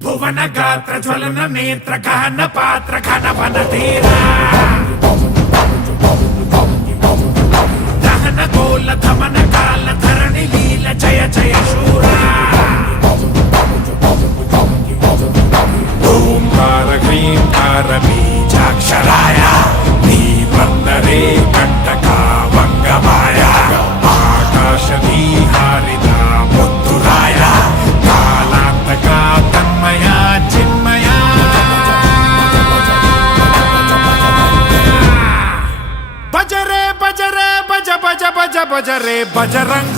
భువన గాత్ర జ్వలన నేత్ర గహన పాత్ర ఘనవన ధీరా దహన గోల ధమన కాల ధరణి లీల జయ జయ శూరా ఓంకార హ్రీంకార బీజాక్షరాయ నీ వందరే కంటకా వంగమాయ ఆకాశీ హారిత ముద్దురాయ కాలాంతక తన్మయ చిన్మయ బజరే బజరే బజ బజ బజ బజరే బజరంగ